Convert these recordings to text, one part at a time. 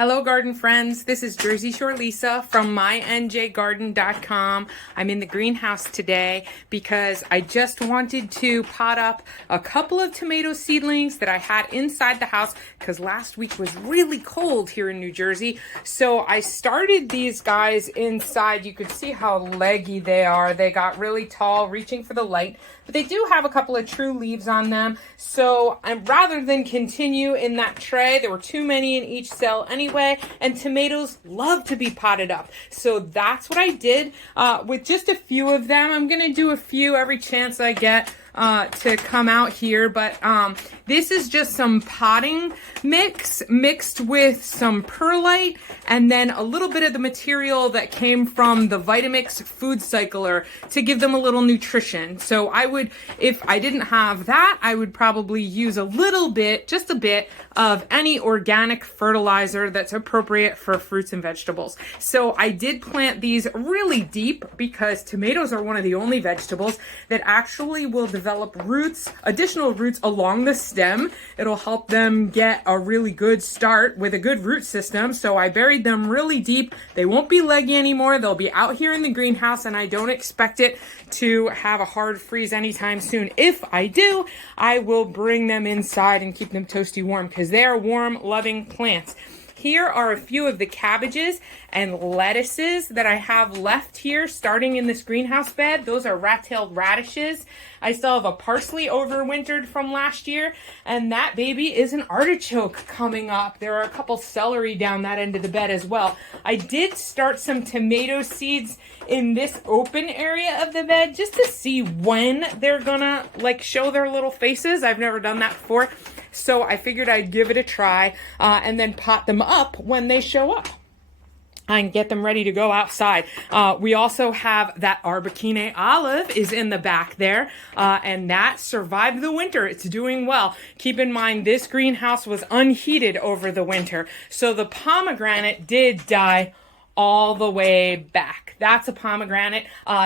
Hello garden friends, this is Jersey Shore Lisa from MyNJGarden.com. I'm in the greenhouse today because I just wanted to pot up a couple of tomato seedlings that I had inside the house because last week was really cold here in New Jersey. So I started these guys inside. You could see how leggy they are. They got really tall, reaching for the light, but they do have a couple of true leaves on them. So rather than continue in that tray, there were too many in each cell anyway, and tomatoes love to be potted up. So that's what I did with just a few of them. I'm going to do a few every chance I get to come out here, but this is just some potting mix mixed with some perlite and then a little bit of the material that came from the Vitamix food cycler to give them a little nutrition. So I would, if I didn't have that, I would probably use a little bit, just a bit of any organic fertilizer that's appropriate for fruits and vegetables. So I did plant these really deep because tomatoes are one of the only vegetables that actually will develop roots, additional roots along the stem. It'll help them get a really good start with a good root system. So I buried them really deep. They won't be leggy anymore. They'll be out here in the greenhouse, and I don't expect it to have a hard freeze anytime soon. If I do, I will bring them inside and keep them toasty warm because they are warm, loving plants. Here are a few of the cabbages and lettuces that I have left here starting in this greenhouse bed. Those are rat-tailed radishes. I still have a parsley overwintered from last year, and that baby is an artichoke coming up. There are a couple celery down that end of the bed as well. I did start some tomato seeds in this open area of the bed just to see when they're gonna show their little faces. I've never done that before. So I figured I'd give it a try and then pot them up when they show up and get them ready to go outside. We also have that Arbequina olive is in the back there, and that survived the winter. It's doing well. Keep in mind, this greenhouse was unheated over the winter, so the pomegranate did die all the way back. That's a pomegranate.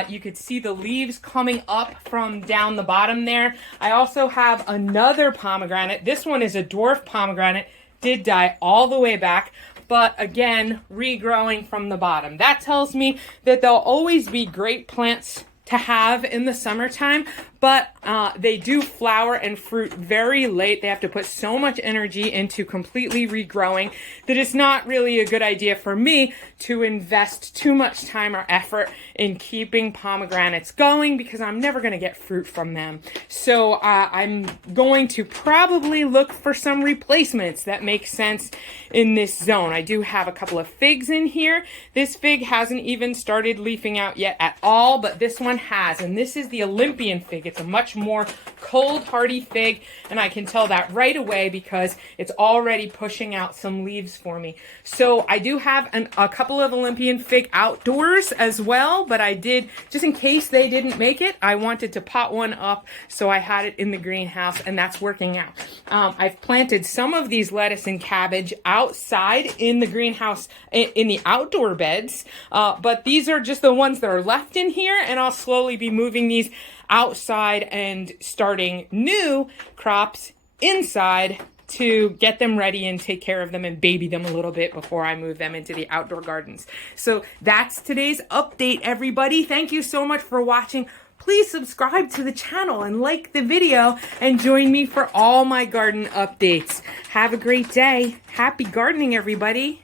You could see the leaves coming up from down the bottom there. I also have another pomegranate. This one is a dwarf pomegranate. Did die all the way back, but again, regrowing from the bottom. That tells me that they'll always be great plants to have in the summertime, but they do flower and fruit very late. They have to put so much energy into completely regrowing that it's not really a good idea for me to invest too much time or effort in keeping pomegranates going because I'm never going to get fruit from them. So I'm going to probably look for some replacements that make sense in this zone. I do have a couple of figs in here. This fig hasn't even started leafing out yet at all, but this one has, and this is the Olympian fig. It's a much more cold, hardy fig, and I can tell that right away because it's already pushing out some leaves for me. So I do have a couple of Olympian fig outdoors as well, but I did, just in case they didn't make it, I wanted to pot one up, so I had it in the greenhouse, and that's working out. I've planted some of these lettuce and cabbage outside in the greenhouse, in the outdoor beds, but these are just the ones that are left in here, and I'll slowly be moving these outside and starting new crops inside to get them ready and take care of them and baby them a little bit before I move them into the outdoor gardens. So that's today's update, everybody. Thank you so much for watching. Please subscribe to the channel and like the video and join me for all my garden updates. Have a great day. Happy gardening, everybody.